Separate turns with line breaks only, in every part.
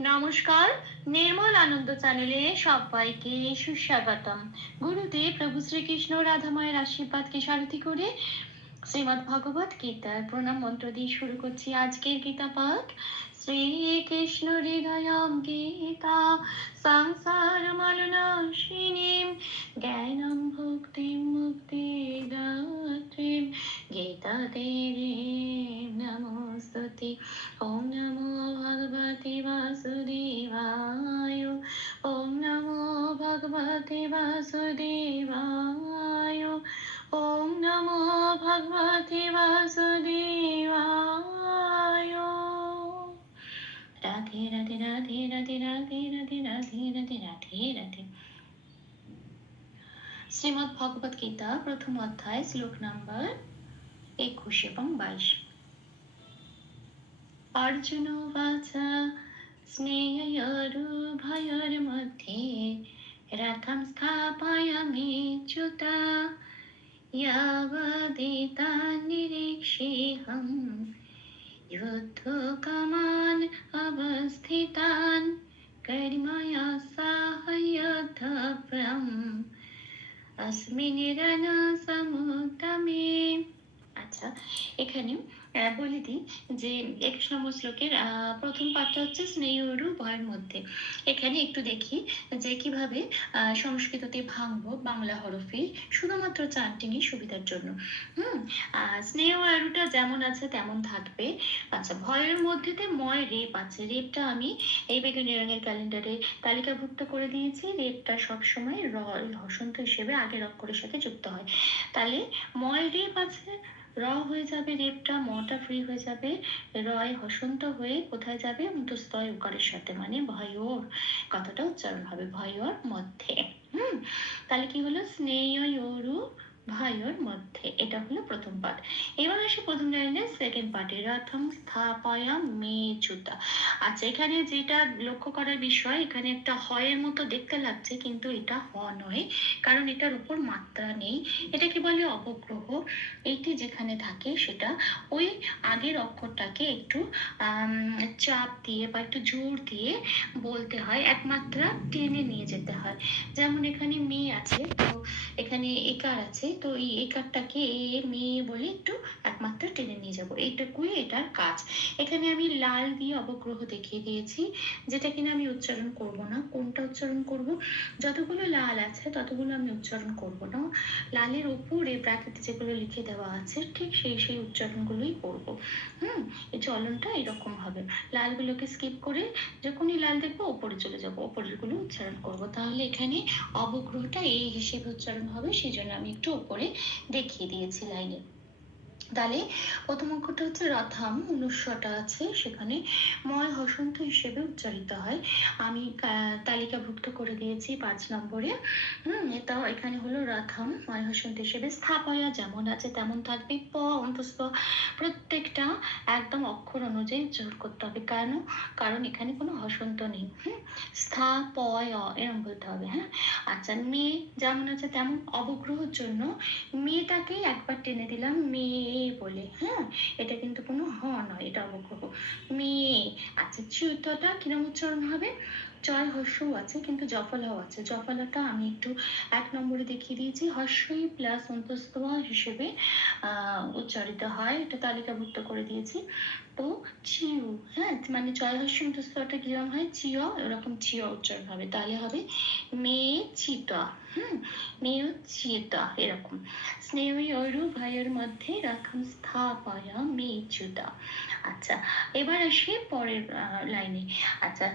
নমস্কার, নির্মল আনন্দ চ্যানেলে সবাইকে সুস্বাগতম। গুরুদেব প্রভু শ্রীকৃষ্ণ রাধা মায়ের আশীর্বাদকে সারথি করে শ্রীমদ্ ভগবত গীতার প্রণাম মন্ত্র দিয়ে শুরু করছি আজকের গীতা পাঠ। শ্রীকৃষ্ণ হৃদয়ম গীতা, সংসার মালনাশিনীম, জ্ঞানম ভক্তি মুক্তি দাত্রীম গীতা দেবী নমস্তুতে ওম भगवते वासुदेवाय ॐ नमो भगवते वासुदेवाय राधे राधे राधे राधे राधे राधे राधे राधे राधे राधे। শ্রীমদ্ ভগবত গীতা প্রথম অধ্যায় শ্লোক নাম্বার একুশ এবং বাইশ অর্জুন বাচা স্নেহয়োরুভয়োর মধ্যে रथं स्थापयामि च्युता यावदिता निरीक्षेऽहं युद्धकमान् अवस्थितान् कर्मया साहय्यधप्रम् अस्मिन् रणसमुत्तमे আচ্ছা এখানে বলে দিই যে একুশ নম্বর শ্লোকের প্রথম পাঠটা হচ্ছে স্নেহরু ভয়ের মধ্যে। এখানে একটু দেখি যে কীভাবে সংস্কৃততে ভাঙবো বাংলা হরফে শুধুমাত্র চান্টিংই সুবিধার জন্য। হুম? স্নেহ আরুটা যেমন আছে তেমন থাকবে। আচ্ছা ভয়ের মধ্যেতে ময় রেপ আছে। রেপটা আমি এই বেগুনি রঙের ক্যালেন্ডারে তালিকাভুক্ত করে দিয়েছি। রেপটা সবসময় র, হসন্ত হিসেবে আগের অক্ষরের সাথে যুক্ত হয়। তাহলে ময় রেপ আছে র হয়ে যাবে, রেপটা, মটা ফ্রি হয়ে যাবে, রয় হসন্ত হয়ে কোথায় যাবে? মুতস্তয় উকারের সাথে মানে ভয়র কথাটা উচ্চারণ হবে, ভয়র মধ্যে। হুম? তাহলে কি হলো? স্নেহয়রু ভয়র মধ্যে। এটা হলো প্রথম পার্ট এবার আসি প্রথম লাইনের সেকেন্ড পার্টে রথম স্থাপয়া মেচুতা আচ্ছা এখানে যেটা লক্ষ্য করার বিষয়, এখানে একটা হয়ের মতো দেখতে লাগছে, কিন্তু এটা হ নয়, কারণ এটার উপর মাত্রা নেই। এটাকে বলে? অবগ্রহ এইটি যেখানে থাকে, সেটা ওই আগের অক্ষরটাকে একটু চাপ দিয়ে বা একটু জোর দিয়ে বলতে হয়। একমাত্রা টেনে নিয়ে যেতে হয়। যেমন এখানে মেয়ে আছে, তো এখানে একার আছে, তো এই একারটাকে এ মেয়ে বলে একটু একমাত্র টেনে নিয়ে যাব। এইটুকুই এটার কাজ। এখানে আমি লাল দিয়ে অবগ্রহ দেখিয়ে দিয়েছি, যেটা কিনা আমি উচ্চারণ করব না। কোনটা উচ্চারণ করব? যতগুলো লাল আছে, ততগুলো আমি উচ্চারণ করব না। লালের উপরে ব্র্যাকেটে যেগুলো লিখে দেওয়া আছে, ঠিক সেই সেই উচ্চারণগুলোই করব। হুম? এই চলনটা এরকম হবে। লালগুলোকে স্কিপ করে যখনই লাল দেখব, ওপরে চলে যাব ওপরেরগুলো উচ্চারণ করব। তাহলে এখানে অবগ্রহটা এই হিসেবে উচ্চারণ হবে। সেই জন্য আমি একটু উপরে দেখিয়ে দিয়েছি লাইনে তাহলে প্রথম অক্ষরটা হচ্ছে রথাম অনুস্বরটা আছে, সেখানে ময় হসন্ত হিসেবে উচ্চারিত হয়। আমি তালিকাভুক্ত করে দিয়েছি পাঁচ নম্বরে। হুম এটা এখানে হলো রথম ময় হসন্ত হিসেবে স্থাপয়া, যেমন আছে তেমন থাকবে প, অন্তস্থ। প্রত্যেকটা একদম অক্ষর অনুযায়ী জোর করতে হবে। কেন? কারণ এখানে কোনো হসন্ত নেই। হুম স্থা প য় এরকম বলতে হবে হ্যাঁ? আচ্ছা মেয়ে যেমন আছে তেমন অবগ্রহের জন্য মেয়েটাকে একবার টেনে দিলাম। মেয়ে বলে হ্যাঁ এটা কিন্তু কোনো হ নয়, এটা অবগ্রহ মেয়ে আচ্ছা চ্যুতটা কিরম উচ্চারণ হবে? চয় হর্ষও আছে, কিন্তু জফলাও আছে। জফলাটা আমি একটু এক নম্বরে দেখিয়ে দিয়েছি। হর্ষই প্লাস অন্তস্তবা হিসেবে উচ্চারিত হয়। এটা তালিকাভুক্ত করে দিয়েছি। তো চিউ হ্যাঁ মানে চয় হর্ষ অন্তস্তটা কিরম হয়? চিয় এরকম চিয় উচ্চারণ হবে। তাহলে হবে মেয়ে চিতা হুম মেয় চিতা এরকম স্নেহয়রু ভয়ের মধ্যে রাখম স্থাপয়া মেচুতা আচ্ছা এবার আসি পরের লাইনে আচ্ছা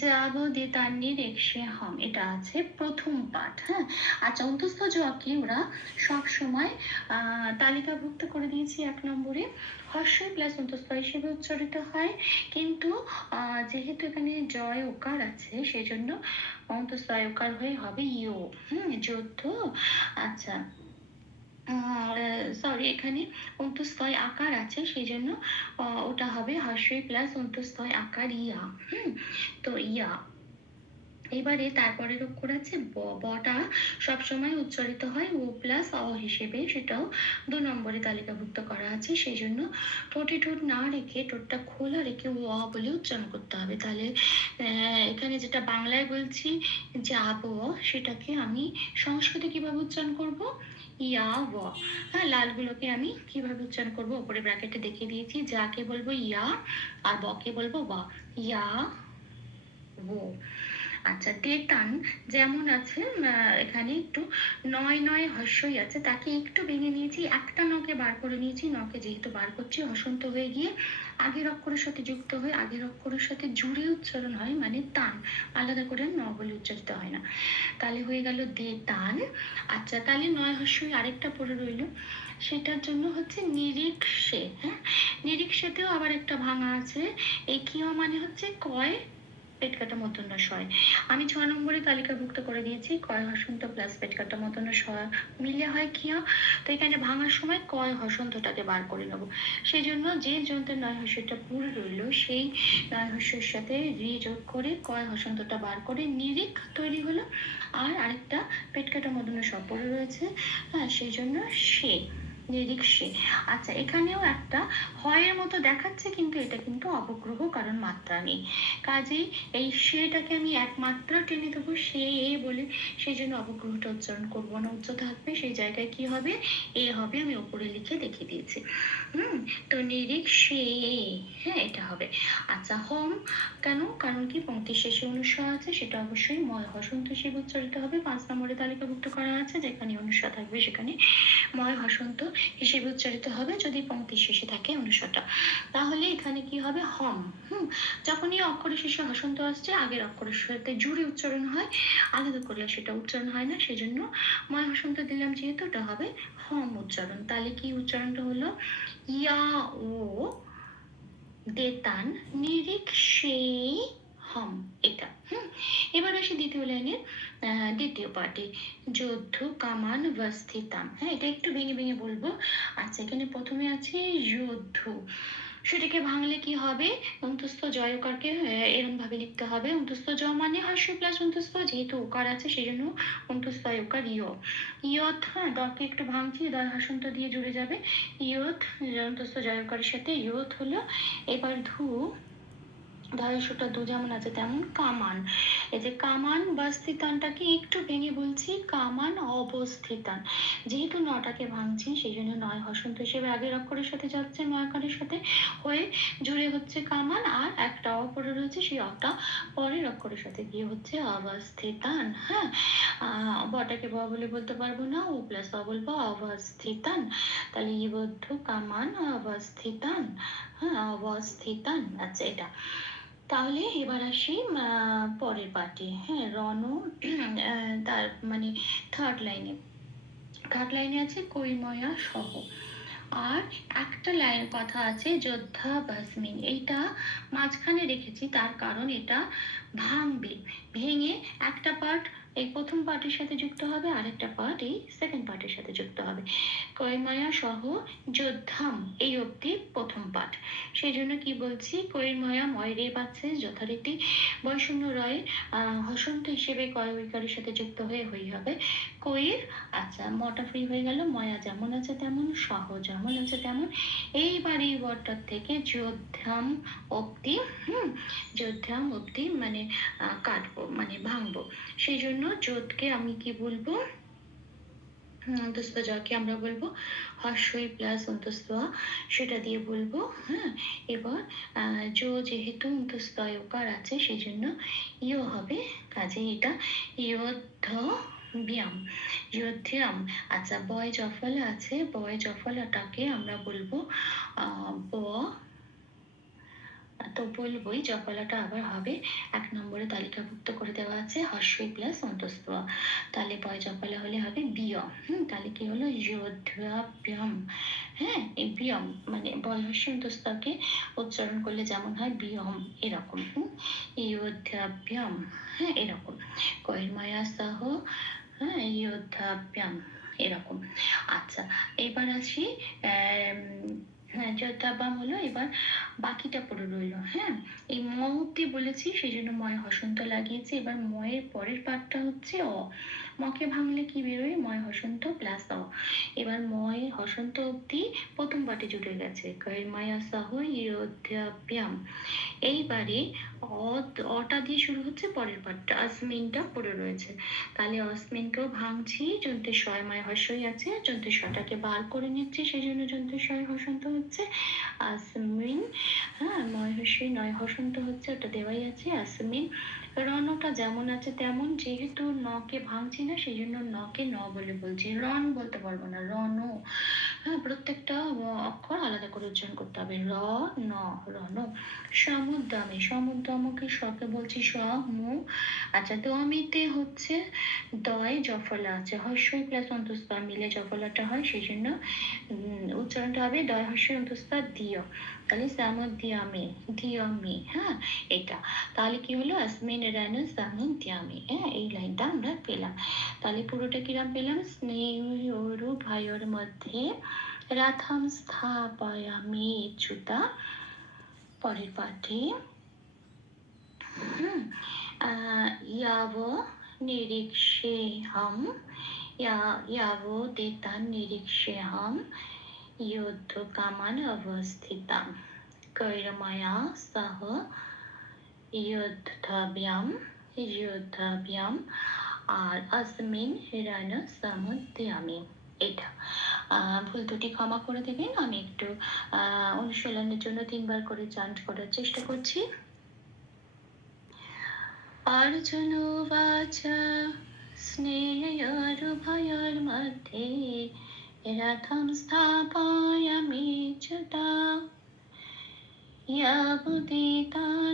যাবদে তান্নির একশে হম। এটা আছে প্রথম পাঠ হ্যাঁ? আচ্ছা অন্তস্থ জকে ওরা সব সময় তালিকাভুক্ত করে দিয়েছি এক নম্বরে। হর্ষ প্লাস অন্তস্থ হিসেবে উচ্চারিত হয়। কিন্তু যেহেতু এখানে জয় ওকার আছে, সেজন্য অন্তস্থ ওকার হয়ে হবে ইউ হুম যুদ্ধ আচ্ছা। সরি এখানে অন্তস্থয় আকার আছে সেই জন্য ওটা হবে হর্ষই প্লাস অন্তস্থয় আকার ইয়া, হুম? তো ইয়া। এবারে তারপরের অক্ষর আছে ব, বটা সবসময় উচ্চারিত হয় ও প্লাস অ হিসেবে, সেটাও দু নম্বরে তালিকাভুক্ত করা আছে। সেই জন্য ঠোঁটে ঠোঁট না রেখে, ঠোঁটটা খোলা রেখে ও অ বলে উচ্চারণ করতে হবে। তাহলে এখানে যেটা বাংলায় বলছি যাব সেটাকে আমি সংস্কৃতে কীভাবে উচ্চারণ করব? ইয়া ব। হ্যাঁ লালগুলোকে আমি কীভাবে উচ্চারণ করব? উপরে ব্র্যাকেটে দেখিয়ে দিয়েছি। যাকে বলব ইয়া আর বকে বলব বা। ইয়া ও আচ্ছা তেতান যেমন আছে এখানে একটু নয় নয় হর্ষই আছে। তাকে একটু ভেঙে নিয়েছি, একটা নকে বার করে নিয়েছি। নকে যেহেতু বার করছি হসন্ত হয়ে গিয়ে আগের অক্ষরের সাথে যুক্ত হয়ে, আগের অক্ষরের সাথে জুড়ে উচ্চারণ হয় মানে তান। আলাদা করে ন বলে উচ্চারিত হয় না। তাহলে হয়ে গেল দে তান আচ্ছা তাহলে নয় হর্ষই আরেকটা পড়ে রইল। সেটার জন্য হচ্ছে নিরিক্সে হ্যাঁ? নিরিক্সেতেও আবার একটা ভাঙা আছে। এই কিয় মানে হচ্ছে কয়? পেট কাটা মতন সয়। আমি ছ নম্বরে তালিকাভুক্ত করে দিয়েছি, কয় হসন্ত প্লাস পেট কাটা মতন সয়। মিলে হয় কিয় তো এখানে ভাঙার সময় কয় হসন্তটাকে বার করে নেব। সেই জন্য যে যন্ত্রের নয় হস্যটা পুরো রইল, সেই নয় হস্যের সাথে রি যোগ করে কয় হসন্তটা বার করে নিরিখ তৈরি হলো। আর আরেকটা পেট কাটা মতন সব পড়ে রয়েছে হ্যাঁ সেই জন্য সে। নিরিক্সে আচ্ছা এখানেও একটা হয়ের মতো দেখাচ্ছে, কিন্তু এটা কিন্তু অবগ্রহ কারণ মাত্রা নেই। কাজেই এই সেটাকে আমি এক মাত্রা টেনে দেবো, সে এ বলে সেই জন্য অবগ্রহটা উচ্চারণ করব না। উচ্চ থাকবে, সেই জায়গায় কি হবে? এ হবে, আমি উপরে লিখে দেখিয়ে দিয়েছি। হুম, তো নিরিক সে হ্যাঁ এটা হবে। আচ্ছা হোম কেন? কারণ কি পঙ্ক্তির শেষে অনুস্বার আছে, সেটা অবশ্যই ময় হসন্ত হিসেবে উচ্চারিত হবে। পাঁচ নম্বরে তালিকাভুক্ত করা আছে, যেখানে অনুস্বার থাকবে, সেখানে ময় হসন্ত হিসেবে উচ্চারিত হবে যদি পঙ্ক্তির শেষে থাকে অনুস্বারটা। তাহলে এখানে কি হবে? হম। হুম। যখনই অক্ষরের শেষে হসন্ত আসছে, আগের অক্ষরের সাথে জুড়ে উচ্চারণ হয়, আলাদা করলে সেটা উচ্চারণ হয় না। সেজন্য ময় হসন্ত দিলাম যেহেতু, ওটা হবে হম উচ্চারণ। তাহলে কি উচ্চারণটা হলো? ইয়া ও দেতান নিরিক সেই হম এটা এবার আসি দ্বিতীয় লাইনের দ্বিতীয় পার্টে। যুদ্ধ কামান বস্থিতাম হ্যাঁ এটা একটু ভেঙে ভেঙে বলব। আচ্ছা এখানে প্রথমে আছে যুদ্ধ। সেটাকে ভাঙলে কি হবে? অন্তস্থ জয় জয়কারকে এরম ভাবে লিখতে হবে। অন্তস্থ জ মানে হাস্য প্লাস অন্তস্থ, যেহেতু ওকার আছে সেই জন্য অন্তস্থ ওকার ইয় ইয়ত হ্যাঁ দকে একটু ভাঙছি দয় হাসন্ত দিয়ে জুড়ে যাবে। ইয়ত অন্তস্থ জয়কারের সাথে ইয়ত হলো এবার ধু। ধারসটা দু যেমন আছে, তেমন কামান। এই যে কামান বা একটু ভেঙে বলছি, কামান অবস্থিতান। যেহেতু নটাকে ভাঙছি, সেই জন্য নয় হসন্ত হিসেবে আগের অক্ষরের সাথে যাচ্ছে নয়কারের সাথে হয়ে জুড়ে হচ্ছে কামান, আর একটা অপরে রয়েছে, সেই অটা পরের অক্ষরের সাথে গিয়ে হচ্ছে অবস্থিতান হ্যাঁ? বটাকে ব বলে বলতে পারব না। ও প্লাস অ বলব অবস্থিতান। তাহলে ইবদ্ধ কামান অবস্থিতান। হ্যাঁ অবস্থিতান। আচ্ছা এটা। তাহলে এবার আসি পরের পার্টি। হ্যাঁ রণ তার মানে থার্ড লাইনে থার্ড লাইনে আছে কৈময়া সহ। আর একটা লাইন কথা আছে যোদ্ধা বাসমিন। এইটা মাঝখানে রেখেছি, তার কারণ এটা ভাঙবে। ভেঙে একটা পার্ট এই প্রথম পার্টের সাথে যুক্ত হবে, আরেকটা পার্ট এই সেকেন্ড পার্টের সাথে যুক্ত হবে। কৈময়া সহ যোদ্ধাম, এই অবধি প্রথম পার্ট সেই জন্য কি বলছি, কৈময়া ময় রে পাচ্ছে যথারীতি বৈষণ্য রয় হসন্ত হিসেবে কয় ঐকারের সাথে যুক্ত হয়ে হই হবে। কইর আচ্ছা মটা ফ্রি হয়ে গেল, ময়া যেমন আছে তেমন, সহ যেমন আছে তেমন। এইবার এই ওয়ার্ডটার থেকে যোদ্ধাম অব্দি হুম, যোদ্ধাম অব্দি মানে কাটবো মানে ভাঙবো। সেই জন্য যোধকে আমি কি বলব? অন্তস্থ যাকে আমরা বলব। হর্ষই প্লাস অন্তস্থ, সেটা দিয়ে বলব হ্যাঁ এবার জো যেহেতু অন্তস্থ ওকার আছে সেই জন্য ইও হবে, কাজে এটা ইয়োদ্ধ ব্যায়াম যোধ্যাম আচ্ছা বয় জফলা আছে বয় জফলাটাকে আমরা বলব ব তো বলবোই জফলাটা আবার হবে। এক নম্বরে তালিকাভুক্ত করে দেওয়া আছে হর্ষই প্লাস অন্তস্থ। তাহলে বয় জফলা হলে হবে বিয় হুম, তাহলে কি হলো? যোধ্যাব্যম হ্যাঁ এই বিয়ম মানে বয় হর্ষ অন্তস্থকে উচ্চারণ করলে যেমন হয় বিয়ম এরকম। হুম যোধ্যাব্যম হ্যাঁ এরকম। কয়ের মায়া সহ হ্যাঁ যোদ্ধাব্যাম এরকম। আচ্ছা এবার আসি হ্যাঁ হলো এবার বাকিটা পড়ে রইল হ্যাঁ? এই ম অব্দি বলেছি, সেই জন্য ময় হসন্ত লাগিয়েছি। এবার ময়ের পরের পাঠটা হচ্ছে অ। মকে ভাঙলে কি বেরোয়? ময় হসন্ত প্লাস অ। এবার ময় হসন্ত অব্দি প্রথম পাটে জুড়ে গেছে। কয়ের মায়া সহ ইয়োধ্যাব্যাম এইবারে অটা দিয়ে শুরু হচ্ছে, পরের পাঠটা আসমিনটা পড়ে রয়েছে। তাহলে অসমিনকেও ভাঙছি যন্ত্রে শয় ময় হর্ষই আছে যন্ত্রের শটাকে বার করে নিচ্ছি সেই জন্য যন্ত্রে শয় হসন্ত হচ্ছে। আসমিন হ্যাঁ ময় হর্ষই নয়, হসন্ত হচ্ছে, ওটা দেওয়াই আছে, আসমিন। রনটা যেমন আছে তেমন, যেহেতু নকে ভাঙছি না সেই জন্য নকে ন বলে বলছি। রন বলতে পারব না রন হ্যাঁ প্রত্যেকটা অক্ষর আলাদা করে উচ্চারণ করতে হবে। র, ন রন সমুদ্রামে সমুদ্রামকে শকে বলছি স, মু। আচ্ছা দমিতে হচ্ছে দয় জফলা আছে। হর্ষই প্লাস অন্তস্পা মিলে জফলাটা হয় সেই জন্য উচ্চারণটা হবে দয় হর্ষই অন্তস্পা দিয়। তাহলে সামুদ্যামে দিয়মে হ্যাঁ এটা। তাহলে কি হলো? আসমিন রানু সামুদ্যামে হ্যাঁ এই লাইনটা আমরা পেলাম তাহলে পুরোটা কিরাম পেলাম স্নেহরু ভাইয়ের মধ্যে রাথাম স্থাপয়ামি চ্যুতা পরের পাঠে হুম ইয়াব নিরীক্ষে হম यावो देता निरीक्षेऽहं युद्धकामान् अवस्थितां कैर्मया सह युद्धव्यां युद्धव्यां আর আসমিন রান সামুদ্যামি এটা ভুল দুটি ক্ষমা করে দেবেন আমি একটু অনুশীলনের জন্য তিনবার করে চান্ট করার চেষ্টা করছি অর্জুন বাচা स्नेहयोरुभयोर्मध्ये रथं स्थापयामि च्युता याबुदितानि निरीक्षेऽहम्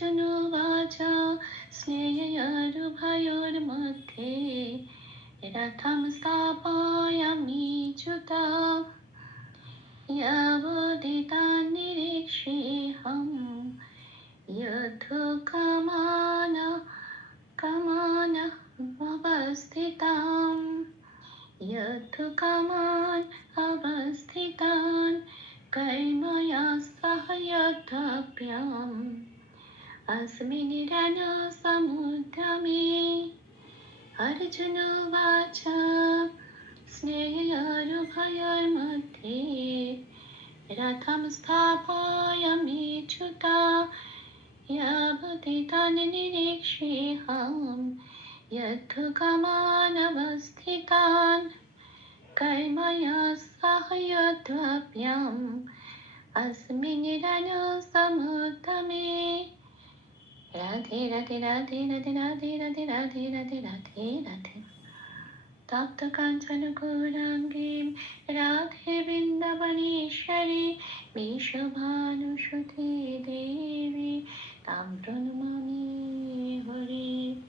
জানা संस्थापायमेच्छुता यावतितनिरीक्षेऽहं यद्धकमानवस्थितान् कर्मया सह यद्वप्यम् अस्मिन्निरनुसमुत्तमे राधे राधे राधे राधे राधे राधे राधे राधे राधे राधे রাধে তপ্ত কাঞ্চন গৌরাঙ্গী রাধে বৃন্দাবনেশ্বরী বিশ্বভানুসুতি দেবী তাম প্রণমামি হরি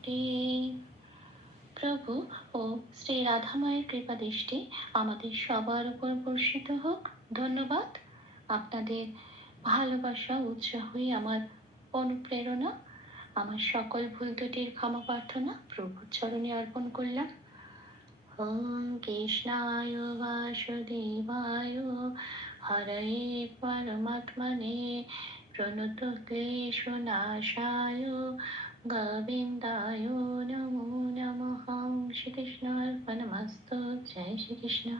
প্রভু ও শ্রী রাধামায়ের কৃপা দৃষ্টি আমাদের সবার উপর বর্ষিত হোক। ধন্যবাদ। আপনাদের ভালোবাসা, উৎসাহই আমার অনুপ্রেরণা। আমার সকল ভুল ত্রুটির ক্ষমা প্রার্থনা প্রভুর চরণে অর্পণ করলাম। ॐ कृष्णाय वासुदेवाय हरे परमात्मने प्रणुत क्लेशनाशाय गोविन्दाय नमो नमः श्रीकृष्णार्पणमस्तु जय श्रीकृष्ण